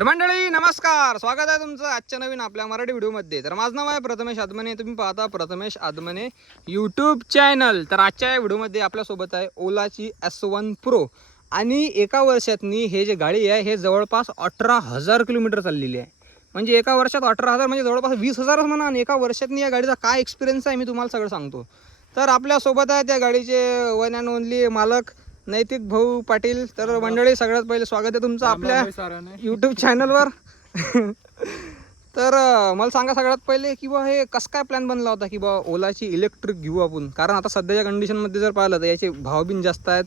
तर मंडळी नमस्कार. स्वागत आहे तुमचं आजच्या नवीन आपल्या मराठी व्हिडिओमध्ये. तर माझं नाव आहे प्रथमेश आदमने. तुम्ही पाहता प्रथमेश आदमने यूट्यूब चॅनल तर आजच्या या व्हिडिओमध्ये आपल्यासोबत आहे ओलाची एस वन प्रो आणि एका वर्षातनी हे जे गाडी आहे हे जवळपास अठरा हजार किलोमीटर चाललेली आहे. म्हणजे एका वर्षात अठरा हजार म्हणजे जवळपास वीस हजारच म्हणा. आणि एका वर्षातनी या गाडीचा काय एक्सपिरियन्स आहे मी तुम्हाला सगळं सांगतो. तर आपल्यासोबत आहे त्या गाडीचे वन अँड ओनली मालक नैतिक भाऊ पाटील तर मंडळी सगळ्यात पहिले स्वागत आहे तुमचं आपल्या यूट्यूब चॅनलवर तर मला सांगा सगळ्यात पहिले की बा हे कसं काय प्लॅन बनला होता की बा ओलाची इलेक्ट्रिक घेऊ आपण? कारण आता सध्याच्या कंडिशनमध्ये जर पाहिलं तर याचे भाव बिन जास्त आहेत.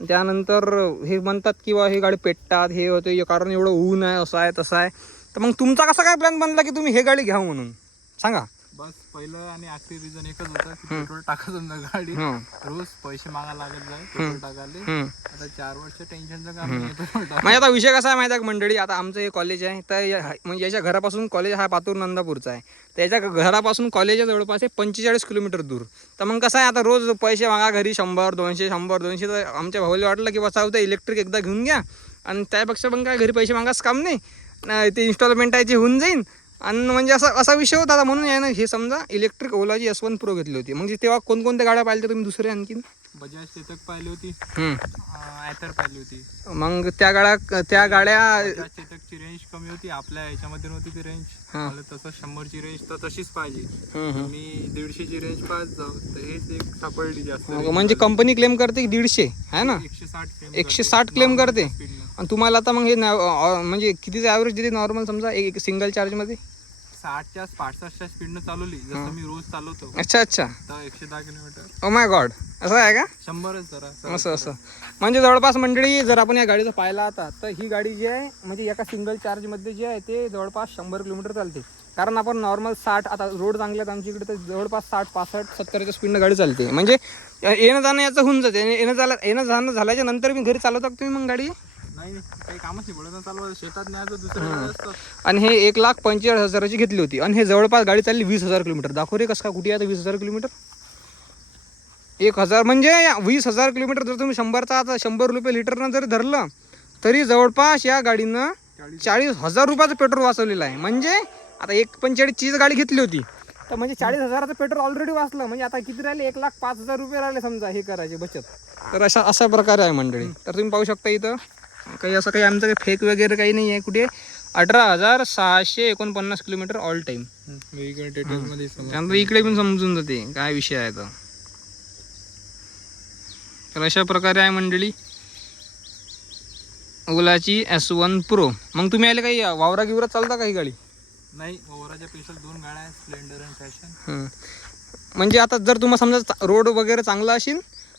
त्यानंतर हे म्हणतात की बा हे गाडी पेटतात हे होते कारण एवढं ऊन आहे असं आहे तसं आहे. तर मग तुमचा कसा काय प्लॅन बनला की तुम्ही हे गाडी घ्या म्हणून? सांगा. बस पहिलं आणि आखरी रिझन एकच होता की पेट्रोल टाकायचं ना गाडी. रोज पैसे मागायला लागत जाय पेट्रोल टाकायला. आता चार वर्ष टेन्शनचं काम नाही पेट्रोल टाक म्हणजे आता विषय कसा आहे माहिती आहे मंडळी? आता आमचं हे कॉलेज आहे तर म्हणजे याच्या घरापासून कॉलेज हा पातूर नंदापूरचा आहे. तर याच्या घरापासून कॉलेज आहे जवळपास आहे पंचेचाळीस किलोमीटर दूर. तर मग कसं आहे आता रोज पैसे मागा घरी शंभर दोनशे शंभर दोनशे तर आमच्या भाऊला वाटलं की बसा होतं इलेक्ट्रिक एकदा घेऊन घ्या. आणि त्यापेक्षा पण काय घरी पैसे मागाच काम नाही. ते इन्स्टॉलमेंट आहे ते होऊन जाईन. आणि म्हणजे असा असा विषय होता आता म्हणून यानं हे समजा इलेक्ट्रिक ओलाची एस वन प्रो घेतली होती. म्हणजे तेव्हा कोणकोणत्या गाड्या पाहिल्या तुम्ही दुसरे आणखीन? बजाज चेतक पाहिली होती. ॲथर पाहिली होती. मग त्या गाड्या त्या गाड्या चेतकची रेंज कमी होती. आपल्या याच्यामध्ये नव्हती ती रेंज. मला तसं शंभरची रेंज तर तशीच पाहिजे. मी दीडशेची रेंज पाहत जाऊ तर हेच एक सापडली जास्त. म्हणजे कंपनी क्लेम करते की दीडशे? आहे ना? एकशे साठ एकशे. साठ क्लेम करते. नं. आणि तुम्हाला आता मग हे ना- म्हणजे कितीचं ॲव्हरेज देते नॉर्मल समजा एक सिंगल चार्जमध्ये साठच्या पासष्टच्या स्पीडनं चालवली जसं मी रोज चालवतो. अच्छा अच्छा. एकशे दहा किलोमीटर. ओ माय गॉड असं आहे का? शंभरच जरा असं असं. म्हणजे जवळपास मंडळी जर आपण या गाडीचं पाहिला आता तर ही गाडी जी आहे म्हणजे एका सिंगल चार्जमध्ये जे आहे ते जवळपास शंभर किलोमीटर चालते. कारण आपण नॉर्मल साठ आता रोड चांगले आहेत आमच्या इकडे तर जवळपास साठ पासष्ट सत्तरच्या स्पीडनं गाडी चालते. म्हणजे येणं जाणं याचं होऊन जाते. येणं झालं येणं जाणं झाल्याच्यानंतर मी घरी चालवता तुम्ही मग गाडी? नाही नाही, काही कामच नाही पडत चालवा शेतात न्यायचं दुसरं गाडी असतं. आणि हे एक लाख पंचेचाळीस हजाराची घेतली होती. आणि हे जवळपास गाडी चालली वीस हजार किलोमीटर. दाखव रे कसं काय कुठे आहे वीस हजार किलोमीटर? एक हजार म्हणजे वीस हजार किलोमीटर जर तुम्ही शंभरचा आता शंभर रुपये लिटरनं जरी धरलं तरी जवळपास या गाडीनं चाळीस. हजार रुपयाचं पेट्रोल वाचवलेलं आहे. म्हणजे आता एक पंचेचाळीसचीच गाडी घेतली होती. तर म्हणजे चाळीस हजाराचं पेट्रोल ऑलरेडी वाचलं. म्हणजे आता किती राहिले? एक लाख पाच हजार रुपये राहिले समजा हे करायचे बचत. तर अशा अशा प्रकारे आहे मंडळी. तर तुम्ही पाहू शकता इथं. काही असं काही आमचं काही फेक वगैरे काही नाही आहे कुठे? अठरा हजार सहाशे एकोणपन्नास किलोमीटर ऑल टाईम. त्यानंतर इकडे पण समजून जाते काय विषय आहे तर अशा प्रकारे आहे मंडळी. ओलाची एस वन प्रो मग तुम्ही आले काही वावरा गिवरा चालता का ही गाडी? नाही ओव्हराच्या स्पेशल दोन गाड्या आहेत स्प्लेंडर आणि फॅशन. म्हणजे आता जर तुम्हाला समजा रोड वगैरे चांगला असेल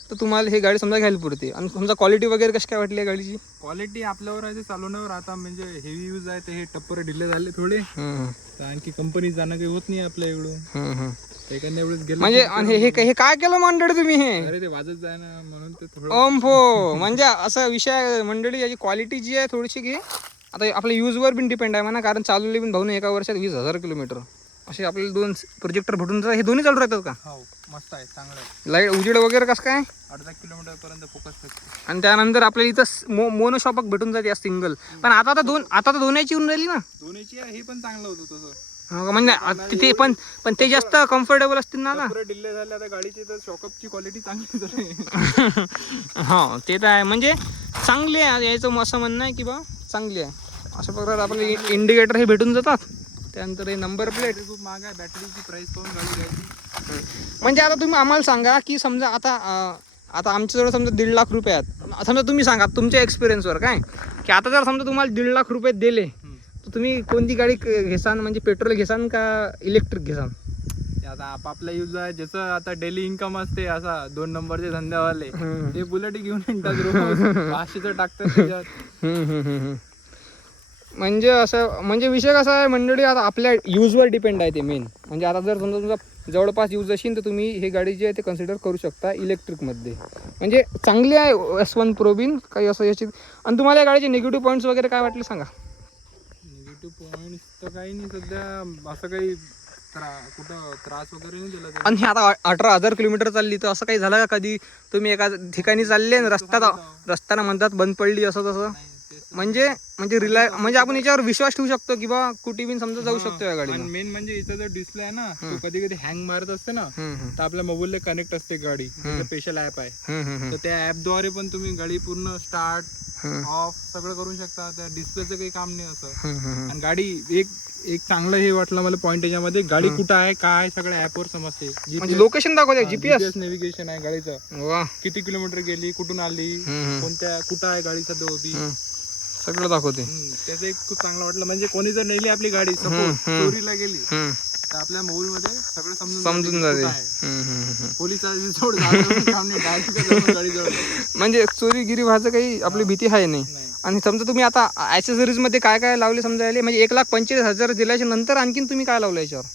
तर तुम्हाला ही गाडी समजा घ्यायला पुरते. आणि समजा क्वालिटी वगैरे कशी काय वाटली गाडीची? क्वालिटी आपल्यावर आहे ते चालवण्यावर. आता म्हणजे हेवी यूज आहे ते हे टप्पर ढिले झाले थोडे. हं, तर आणखी कंपनी जाणं काही होत नाही आपल्या इकडून. हं, हं. एखाद्या वेळेस गेलं म्हणजे आणि हे- हे हे काय केलं मंडळी तुम्ही हे? अरे ते वाजत जाय ना म्हणून ते थोडं ओमफो म्हणजे असा विषय आहे मंडळी याची क्वालिटी जी आहे थोडीशी की आता आपल्या यूजवर पण डिपेंड आहे म्हणा कारण चालवली पण भाऊन एका वर्षात वीस हजार किलोमीटर. असे आपल्याला दोन प्रोजेक्टर भेटून जातात. हे दोन्ही चालू राहतात का? हो मस्त आहे चांगलं आहे लाइट उजेड वगैरे कसं काय? अर्धा किलोमीटर पर्यंत फोकस आणि त्यानंतर आपल्याला इथं स- मो मोनो शॉपक भेटून जाते सिंगल पण आता आता दोन आता तर दोन्हीची येऊन राहिली ना. दोन्हीची आहे, हे पण चांगलं होतं तसं. हो का? म्हणजे आ- ते पण पण ते जास्त कम्फर्टेबल असतील ना टप्पर ढिले झाले आता गाडीची तर शॉकअपची क्वालिटी चांगली हो ते तर आहे. म्हणजे चांगली आहे. यायचं म- असं म्हणणं आहे की बा चांगली आहे. अशा प्रकारे आपले इंडिकेटर हे भेटून जातात. त्यानंतर हे नंबर प्लेट खूप महाग आहे. बॅटरीची प्राइस पाहून गाडी घ्यायची. म्हणजे आता तुम्ही आम्हाला सांगा की समजा आता आता आमच्याजवळ समजा दीड लाख रुपये आहेत. समजा तुम्ही सांगा तुमच्या एक्सपिरियन्सवर काय? की आता जर समजा तुम्हाला दीड लाख रुपये दिले. तर तुम्ही कोणती गाडी घेसान? म्हणजे पेट्रोल घेसान का इलेक्ट्रिक घेसान? आता आपापला यूज आहे. ज्याचं आता डेली इन्कम असते असा दोन नंबरचे धंद्यावाले. ते बुलेट घेऊन पाचशेचं टाकतात त्याच्यात हम्म, हम्म, हम्म, हम्म. म्हणजे असं म्हणजे विषय कसा आहे मंडळी आता आपल्या यूजवर डिपेंड आहे ते मेन म्हणजे आता जर समजा तुमचा जवळपास यूज असेल तर तुम्ही हे गाडी जी आहे ते कन्सिडर करू शकता इलेक्ट्रिकमध्ये म्हणजे चांगली आहे एस वन प्रोबिन काही असं याची आणि तुम्हाला या गाडीचे निगेटिव्ह पॉईंट्स वगैरे काय वाटले सांगा. निगेटिव्ह पॉईंट तर काही नाही सध्या असं काही कुठं त्रास वगैरे नाही दिला त्याने. आणि हे आता अठरा हजार किलोमीटर चालली तर असं काही झालं का कधी? तुम्ही एका ठिकाणी चालले आणि रस्त्यात रस्त्यानं म्हणतात बंद पडली असं तसं? म्हणजे म्हणजे रिलाय म्हणजे आपण याच्यावर विश्वास ठेवू शकतो की बा कुठे बिन समजा जाऊ शकतो या आणि मेन म्हणजे इथं जो डिस्प्ले आहे ना तो कधी कधी हँग मारत असते ना तर आपल्या मोबाईलला कनेक्ट असते गाडी. स्पेशल ऍप आहे. तर त्या ऍपद्वारे पण तुम्ही गाडी पूर्ण स्टार्ट ऑफ सगळं करू शकता. त्या डिस्प्लेचं काही काम नाही असं. आणि गाडी एक एक चांगलं हे वाटलं मला पॉईंट याच्यामध्ये. गाडी कुठं आहे काय आहे, सगळं ऍपवर समजते. म्हणजे लोकेशन दाखवते जीपीएस नेव्हिगेशन आहे गाडीचं. किती किलोमीटर गेली कुठून आली कोणत्या कुठं आहे गाडी सध्या उभी हम्म. सगळं दाखवते. त्याचं एक खूप चांगलं वाटलं. म्हणजे कोणी जर नेली आपली गाडी सपोज. चोरीला गेली तर आपल्या मोबाईल मध्ये सगळं समजून समजून जाते. पोलिसांची जवळ म्हणजे चोरी गिरी व्हायचं काही आपली भीती आहे नाही. आणि समजा तुम्ही आता ऍक्सेसरीजमध्ये काय काय लावले समजा म्हणजे एक लाख पंचेचाळीस हजार दिल्याच्या नंतर आणखीन तुम्ही काय लावलं याच्यावर?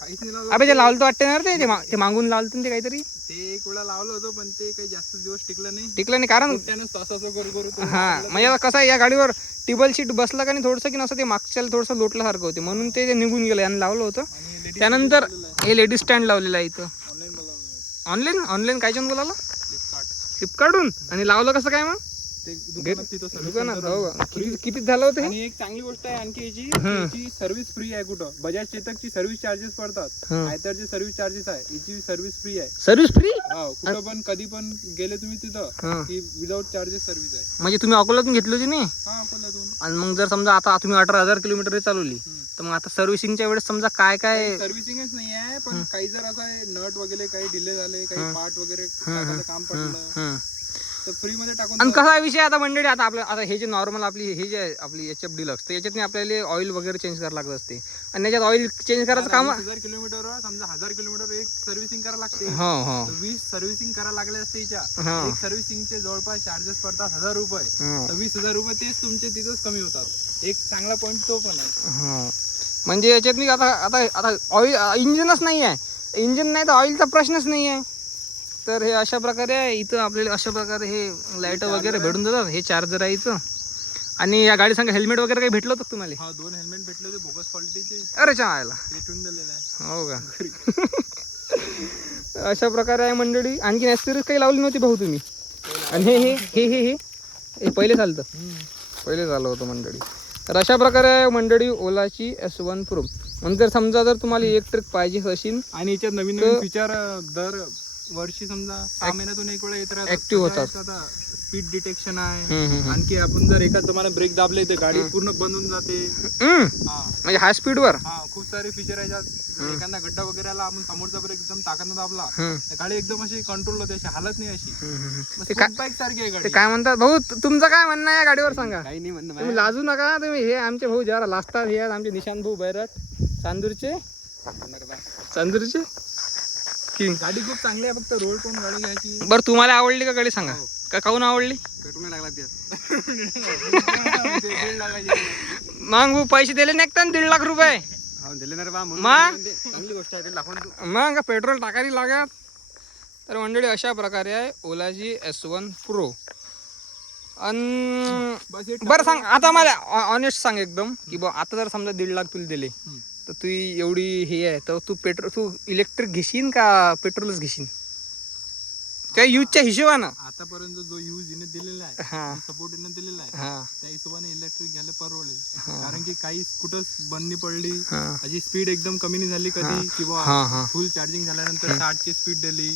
काहीच नाही लावलं. अबे जे लावलं तर वाटते ना रे ते? ते मा- ते मागून लावलं ना ते काहीतरी. ते एक वेळा लावलं होतं पण ते काही जास्त दिवस टिकलं नाही. टिकलं नाही कारण त्यानं असं असं करू करू तो हा म्हणजे आता कसं आहे या गाडीवर टेबल सीट बसला का नाही थोडंसं की नसं ते मागच्याला थोडंसं लोटल्यासारखं होते. म्हणून ते ते निघून गेलं आणि लावलं होतं. आणि त्यानंतर हे लेडीज स्टँड लावलेलं आहे इथं. ऑनलाईन बोलावलं ऑनलाईन ऑनलाईन काय बोलावलं फ्लिपकार्ट फ्लिपकार्टून आणि लावलं कसं काय मग? ते दुकानात तिथं service दुकानात? center हो. का? किती किती झालं होतं हे? आणि एक चांगली गोष्ट आहे आणखी याची याची सर्व्हिस फ्री आहे कुठं? बजाज चेतकची सर्व्हिस चार्जेस पडतात. हं. आयतरचे सर्व्हिस चार्जेस आहे. याची सर्व्हिस फ्री आहे. सर्व्हिस फ्री हो कुठं पण कधी पण गेले तुम्ही तिथं की विदाऊट चार्जेस सर्व्हिस आहे. म्हणजे तुम्ही अकोल्यातून घेतली होती नाही? हा अकोल्यातून. आणि मग जर समजा आता तुम्ही अठरा हजार किलोमीटर चालवली हम्म. तर मग आता सर्व्हिसिंगच्या वेळेस समजा काय काय सर्व्हिसिंगच नाही आहे पण काही जर असं आहे नट वगैरे काही डिले झाले काही पार्ट वगैरे टाकायचं काम पडलं. हं. तर टाकून आणि कसा विषय आता मंडळी? आता आपलं आता हे जे नॉर्मल आपली हे जे आपली एच एफ डिलक्स तर याच्यात आपल्याला ऑइल वगैरे चेंज करावं लागत असते. आणि याच्यात ऑइल चेंज करायचं काम हजार किलोमीटरवर समजा हजार किलोमीटर एक सर्व्हिसिंग करायला लागते. हो हो. तर वीस सर्व्हिसिंग करायला लागले असते हिच्या. एक सर्व्हिसिंगचे जवळपास चार्जेस पडतात हजार रुपये. तर वीस हजार रुपये तेच तुमचे तिथंच कमी होतात. एक चांगला पॉईंट तो पण आहे. हो. म्हणजे याच्यात मी आता आता आता ऑइल इंजिनच नाही आहे इंजिन नाही तर ऑइलचा प्रश्नच नाही आहे तर हे अशा प्रकारे आहे. इथं आपल्याला अशा प्रकारे हे लाइट वगैरे भेटून जातात. हे चार्जर आहे इथं. आणि या गाडी सांगा हेल्मेट वगैरे काही भेटलं होतं तुम्हाला? हा दोन हेल्मेट भेटले होते. बोगस क्वालिटीचे. अरे चायला. ठेवून दिलेले आहे. हो का? अशा प्रकारे आहे मंडळी. आणखी ॲक्सेसरीज काही लावली नव्हती भाऊ तुम्ही? आणि हे हे हे हे हे. हे पहिले चालतं. पहिले झालं होतं मंडळी. तर अशा प्रकारे आहे मंडळी ओलाची एस वन प्रो म्हणजे जर समजा जर तुम्हाला इलेक्ट्रिक पाहिजे असेल आणि याच्यात नवीन नवीन फीचर दर वर्षी समजा सहा महिन्यातून एक वेळा येत राहतात. Active होतात. स्पीड डिटेक्शन आहे. हम्म, हम्म, आणखी आपण जर एका तुम्हाला ब्रेक दाबले तर गाडी पूर्ण बंद होऊन जाते. हम्म. हा. म्हणजे हाय स्पीडवर हा खूप सारे फीचर आहे ज्यात एखादा गड्डा वगैरे आला आपण समोरचा ब्रेक एकदम ताकदनं दाबला हम्म, तर गाडी एकदम अशी कंट्रोल होते अशी हालत नाही अशी. हम्म, हम्म. स्पोर्ट बाईक सारखी आहे ते गाडी. काय म्हणतात भाऊ तु- तुमचं काय म्हणणं आहे या गाडीवर सांगा? काही नाही म्हणणं तुम्ही लाजू नका तुम्ही हे आमचे भाऊ जरा लाजतात हे आहेत आमचे निशांत भाऊ बैरट चांदूरचे? चांदूरचे? किंग गाडी खूप चांगली आहे फक्त रोड कोण गाडी घ्यायची? बरं तुम्हाला आवडली का गाडी सांगा? का काहून आवडली? लागला मग भाऊ पैसे दिले नाही का दीड लाख रुपये? हा दिले ना रे बा म्हणून मग? चांगली गोष्ट आहे ते दाखवून तू. मग पेट्रोल टाकायला लागत तर मंडळी अशा प्रकारे आहे ओलाची एस वन प्रो. बस हे बरं सांग आता मला ऑनेस्ट सांग एकदम की बा आता जर समजा दीड लाख तुला दिले हम्म. तर तू एवढी हे आहे तर तू पेट्रोल तू इलेक्ट्रिक घेशील का पेट्रोलच घेशील त्या युजच्या हिशोबानं? आतापर्यंत जो यूज हिने दिलेला आहे सपोर्ट हिने दिलेला आहे त्या हिशोबाने इलेक्ट्रिक घ्यायला परवडेल. कारण की काही कुठंच बंद पडली. माझी स्पीड एकदम कमी नाही झाली कधी किंवा फुल चार्जिंग झाल्यानंतर साठची स्पीड दिली.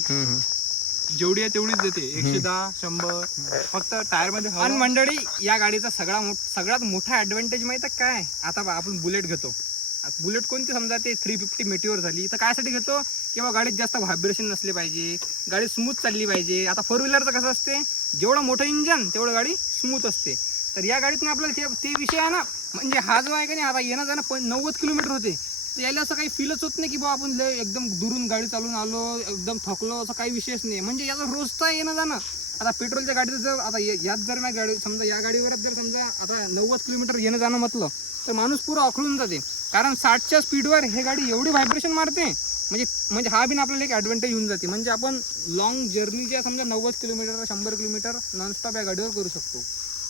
जेवढी आहे तेवढीच देते एकशे दहा शंभर. फक्त टायरमध्ये हवा- मंडळी या गाडीचा सगळा सगळ्यात मोठा ऍडव्हान्टेज माहिती आहे काय? आता आपण बुलेट घेतो. बुलेट कोणती समजा ते थ्री फिफ्टी मेटीवर झाली तर कायसाठी घेतो? किंवा गाडीत जास्त व्हायब्रेशन नसले पाहिजे गाडी स्मूथ चालली पाहिजे. आता फोर व्हीलरचं कसं असते? जेवढं मोठं इंजन तेवढं गाडी स्मूथ असते. तर या गाडीतनं आपल्याला ते ते विषय आहे ना म्हणजे हा जो आहे का नाही आता येणं जाणं पण नव्वद किलोमीटर होते. तर याला असं काही फीलच होत नाही की बाबा आपण लय एकदम दुरून गाडी चालून आलो एकदम थकलो असं काही विषयच नाही. म्हणजे याचा रोजचा येणं जाणं. आता पेट्रोलच्या गाडीचं जर आता या- यात जर नाही गाडी समजा या गाडीवरच जर समजा आता नव्वद किलोमीटर येणं जाणं म्हटलं तर माणूस पुरा अखळून जाते. कारण साठच्या स्पीडवर हे गाडी एवढी व्हायब्रेशन मारते. म्हणजे म्हणजे हा बिन आपल्याला एक ॲडव्हान्टेज येऊन जाते. म्हणजे आपण लॉंग जर्नीच्या समजा नव्वद किलोमीटर शंभर किलोमीटर नॉनस्टॉप या गाडीवर करू शकतो.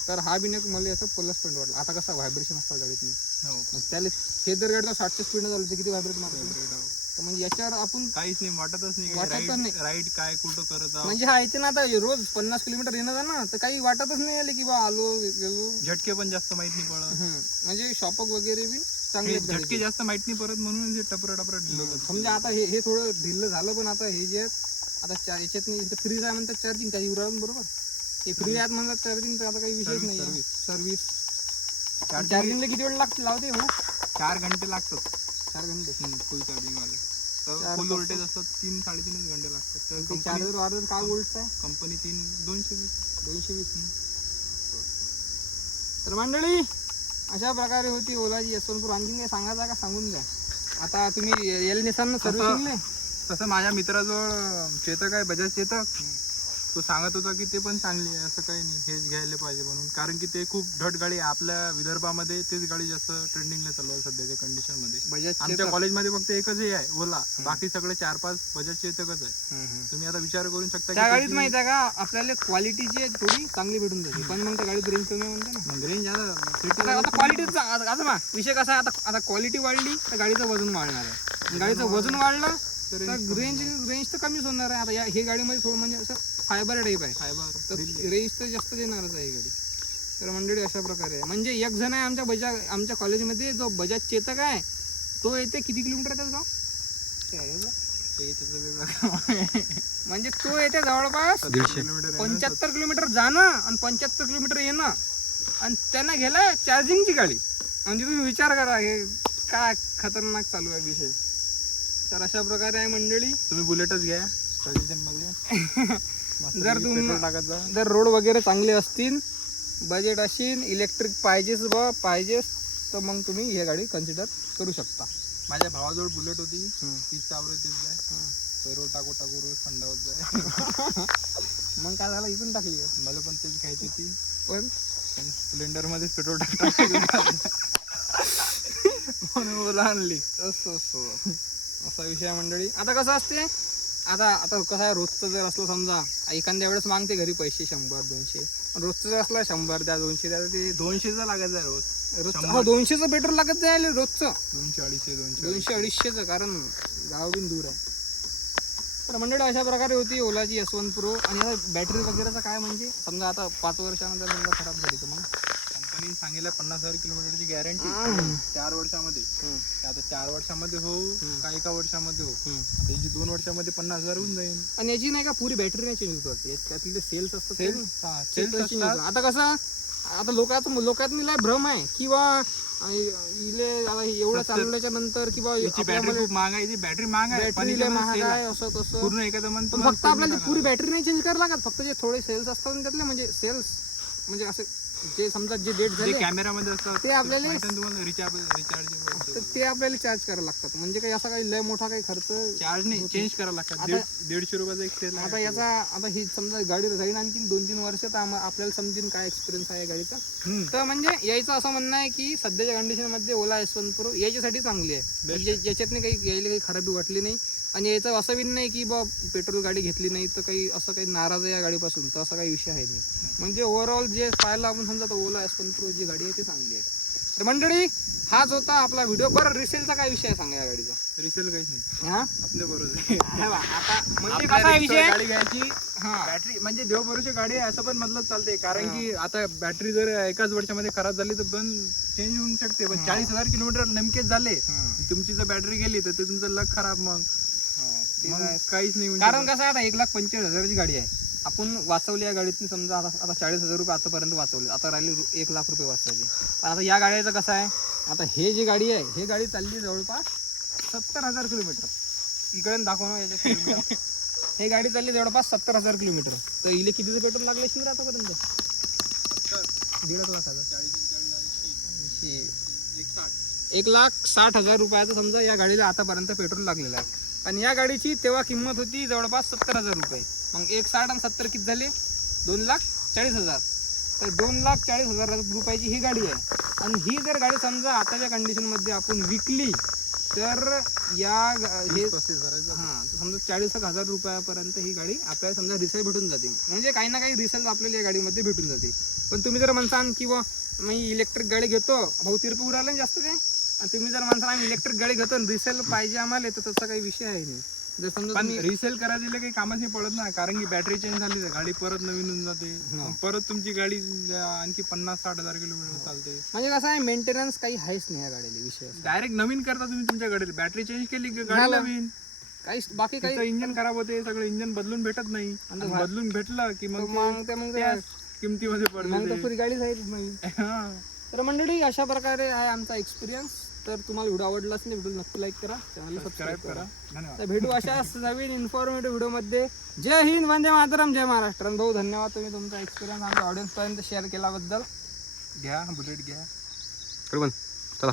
तर हा बिन एक मला असं प्लस पॉईंट वाटला. आता कसं व्हायब्रेशन असतं गाडीत मग त्याला हे जर गाडीला साठच्या स्पीडनं चालू तर किती व्हायब्रेट मारतो? तर म्हणजे याच्यावर आपण काहीच नाही वाटतच नाही वाटतच राईट नाही. राईट काय कुठं करत आहोत. म्हणजे हा येते ना आता रोज पन्नास किलोमीटर येणं जाणं तर काही वाटतच नाही आले की बा आलो गेलो. झटके पण जास्त माहीत नाही पडत हम्म. म्हणजे शॉपक वगैरे बी चांगले हे आहेत गाडीचे. झटके जास्त माहीत नाही परत म्हणून जे टपर टपर करतो. समजा आता हे हे थोडं ढिल्लं झालं पण आता हे जे आहेत आता चा- याच्यात नाही फ्रीज आहे म्हणतात चार्जिंग त्या युरावून बरोबर? हे फ्री आहेत म्हणतात चार्जिंग तर आता काही विषयच नाही. सर्व्हिस चार्जिंगला किती वेळ लागते लावते हो. चार घंटे लागतात. चार घंटे. फुल चार्जिंग वाले. चार तर फुल तास. व्होल्टेज असतात तीन साडेतीनच घंटे लागतात. तर चार्जर वाजत काय वोल्टचा आहे कंपनी तीन दोनशे वीस. दोनशे वीस. तर मंडळी अशा प्रकारे होती ओलाची यशवंतपूर. आणखीन काही सांगायचं का? सांगून द्या. आता तुम्ही एल नेसान सर्व्हिसिंगले? तसं माझ्या मित्राजवळ चेतक आहे बजाज चेतक. तो सांगत होता की ते पण चांगली आहे असं काही नाही हेच घ्यायला पाहिजे म्हणून. कारण की ते खूप धट गाडी आहे. आपल्या विदर्भामध्ये तेच गाडी जास्त ट्रेंडिंगला चालू आहे सध्याच्या कंडिशनमध्ये. आमच्या कॉलेजमध्ये फक्त एकच हे आहे ओला. बाकी सगळे चार पाच बजाज चेतकच आहे. तुम्ही आता विचार करू शकता त्या की गाडीत माहीत आहे का आपल्याला क्वालिटी जी आहे थोडी चांगली भेटून जाते. पण मग त्या गाडीत रेंज कमी आहे म्हणते ना. रेंज आता city आता आता क्वालिटी आता बा विषय कसा आहे आता आता क्वालिटी वाढली तर गाडीचं वजन वाढणार आहे. गाडीचं वजन वाढलं तर रेंज रेंज तर कमीच होणार आहे. आता या हे गाडीमध्ये थोडं म्हणजे असं फायबर टाईप आहे. फायबर तर रेंज तर जास्त देणारच आहे गाडी. तर मंडळी अशा प्रकारे आहे. म्हणजे एक जण आहे आमच्या बजाज आमच्या कॉलेजमध्ये जो बजाज चेतक आहे तो येते किती किलोमीटर त्याचं गाव. म्हणजे तो येते जवळपास. पंच्याहत्तर किलोमीटर जाणं आणि पंच्याहत्तर किलोमीटर येणं. आणि त्यांना गेलं चार्जिंगची गाडी. म्हणजे तुम्ही विचार करा हे काय खतरनाक चालू आहे विषय. तर अशा प्रकारे आहे मंडळी. तुम्ही बुलेटच घ्या. सजेशनमध्ये जर पैकी तुम- पेट्रोल टाकत जा. जर रोड वगैरे चांगले असतील बजेट असेल इलेक्ट्रिक पाहिजेच बा पाहिजेच तर मग तुम्ही ही गाडी कन्सिडर करू शकता. माझ्या भावाजवळ बुलेट होती. तीच आवरेज जाय. पेट्रोल टाकू टाकू रोज थंडावत जाय. मग काय झालं? इथून टाकली. मला पण तेच घ्यायची होती. पण? सिलेंडर मध्येच पेट्रोल टाकता म्हणून आणली. असं असं. असा विषय मंडळी. आता कसं असते? आता आता कसं आहे रोजचं जर असलं समजा एखाद्या वेळेस मागते घरी पैसे शंभर दोनशे. रोजचं जर असलं शंभर द्या दोनशे द्या ते दोनशेचा लागायचा आहे रोज. रोजचं हो, दोनशेचं पेट्रोल लागत जायला रोजचं. दोनशे अडीचशे दोनशे दोनशे अडीचशेचं कारण गाव बिन दूर आहे. तर मंडळी अशा प्रकारे होती ओलाची यशवंत प्रो आणि आता बॅटरी वगैरेचं काय म्हणजे? समजा आता पाच वर्षानंतर समजा खराब झाली तर मग? कंपनी सांगितलं पन्नास हजार किलोमीटरची गॅरंटी चार वर्षामध्ये. आता चार वर्षामध्ये हो का एका वर्षामध्ये हो? आता याची दोन वर्षामध्ये पन्नास हजार होऊन जाईल आणि याची नाही का पुरी बॅटरी नाही चेंज होत वाटते. त्यातले सेल्स असतात सेल्स हा, सेल्स. आता कसं आता लोकात लोकात लय भ्रम आहे. किंवा इले आता एवढं चालल्याच्या नंतर किंवा बॅटरी खूप महाग आहे. बॅटरी महाग आहे. बॅटरी महाग आहे असं तसं. पूर्ण एखादं पण फक्त आपल्याला पुरी बॅटरी नाही चेंज करायला लागत. फक्त जे थोडे सेल्स असतात त्यातले म्हणजे सेल्स म्हणजे असे जे समजा जे डेट झाले कॅमेरामध्ये असतात ते आपल्याला रिचार्जेबल तर ते आपल्याला चार्ज करायला लागतात. म्हणजे काही असा काही लय मोठा काही खर्च चार्ज नाही चेंज करायला लागतात. दीड- दीडशे रुपयाचा एक सेल आता याचा आता ही समजा गाडी राहील आणखी दोन तीन वर्ष तर आपल्याला समजेल काय एक्सपिरियन्स आहे गाडीचा. तर म्हणजे यायचं असं म्हणणं आहे की सध्याच्या कंडिशनमध्ये ओला यशवंत प्रो याच्यासाठी चांगली आहे. म्हणजे याच्यातनं काही यायला काही खराबी वाटली नाही. आणि याचं असं बी नाही की बा पेट्रोल गाडी घेतली नाही तर काही असं काही नाराज आहे या गाडीपासून? तर असा काही विषय आहे नाही. म्हणजे ओव्हरऑल जे पाहायला आपण समजा तर ओला यशवंत प्रो जी गाडी आहे ती चांगली आहे. तर मंडळी हाच होता आपला व्हिडिओ बरं रिसेलचा काय विषय आहे सांगा या गाडीचा? रिसेल काहीच नाही. हा? आपल्या बरोबर. आता म्हणजे कसा आहे विषय? गाडी घ्यायची हा. बॅटरी म्हणजे देव भरोसे गाडी आहे असं पण मधलं चालते कारण की आता बॅटरी जर एकाच वर्षामध्ये खराब झाली तर बंद चेंज होऊ शकते. पण चाळीस हजार किलोमीटर नेमकेच झाले. तुमची जर बॅटरी गेली तर ते तुमचं लक खराब मग. काहीच नाही होऊ कारण कसं आहे आता एक लाख पंचवीस हजाराची गाडी आहे. आपण वाचवली या गाडीतून समजा आता आता चाळीस हजार रुपये आतापर्यंत वाचवले. आता राहिले एक लाख रुपये वाचवायचे. पण आता या गाड्याचं कसं आहे आता हे जी गाडी आहे हे गाडी चालली जवळपास सत्तर हजार किलोमीटर. इकडे दाखव ना याच्या किलोमीटर. हे गाडी चालली जवळपास सत्तर हजार किलोमीटर. तर इले कितीचं पेट्रोल लागले असेल रे आतापर्यंत दीड लाख हजार. एक लाख साठ हजार रुपयाचं समजा या गाडीला आतापर्यंत पेट्रोल लागलेलं आहे. आणि या गाडीची तेव्हा किंमत होती जवळपास सत्तर हजार रुपये. मग एक साठ आणि सत्तर किती झाले? दोन लाख चाळीस हजार. तर दोन लाख चाळीस हजार रुपयाची ही गाडी आहे. आणि ही जर गाडी समजा आताच्या कंडिशनमध्ये आपण विकली तर या हे हां समजा चाळीस एक हजार रुपयापर्यंत ही गाडी आपल्याला समजा रिसेल भेटून जाते. म्हणजे काही ना काही रिसेल आपल्याला या गाडीमध्ये भेटून जाते. पण तुम्ही जर म्हणसान किंवा मी इलेक्ट्रिक गाडी घेतो भाऊ तिरपे उडाला जास्त ते आणि तुम्ही जर म्हणता आम्ही इलेक्ट्रिक गाडी घेतो रिसेल पाहिजे आम्हाला तर तसा काही विषय आहे नाही. जर समजा पण तुम्ही रिसेल करायला काही कामच नाही पडत ना कारण की बॅटरी चेंज झाली तर गाडी परत नवीन होऊन जाते. मग परत तुमची गाडी अं, आणखी पन्नास साठ हजार किलोमीटर चालते. म्हणजे कसं आहे मेंटेनन्स काही आहेच नाही या गाडीला विषय असा. डायरेक्ट नवीन करता तुम्ही तुमच्या गाडीला. बॅटरी चेंज केली की गाडी झालं. नवीन. काहीच बाकी काही तिचं इंजन खराब होते सगळं इंजन बदलून भेटत नाही. आणि बदलून भेटलं की मग मग ते मग किमतीमध्ये मग तर पडते पुरी गाडीच आहे हा. तर मंडळी अशा प्रकारे आहे आमचा एक्सपिरियन्स तर तुम्हाला व्हिडिओ आवडला असेल व्हिडिओ नक्की लाईक करा. चॅनलला सबस्क्राईब करा. तर भेटू अशाच नवीन इन्फॉर्मेटिव्ह व्हिडिओमध्ये जय हिंद वंदे मातरम जय महाराष्ट्र. आणि भाऊ धन्यवाद तुम्ही तुमचा एक्सपिरियन्स आमच्या ऑडियन्सपर्यंत शेअर केल्याबद्दल. घ्या बुलेट घ्या. चला.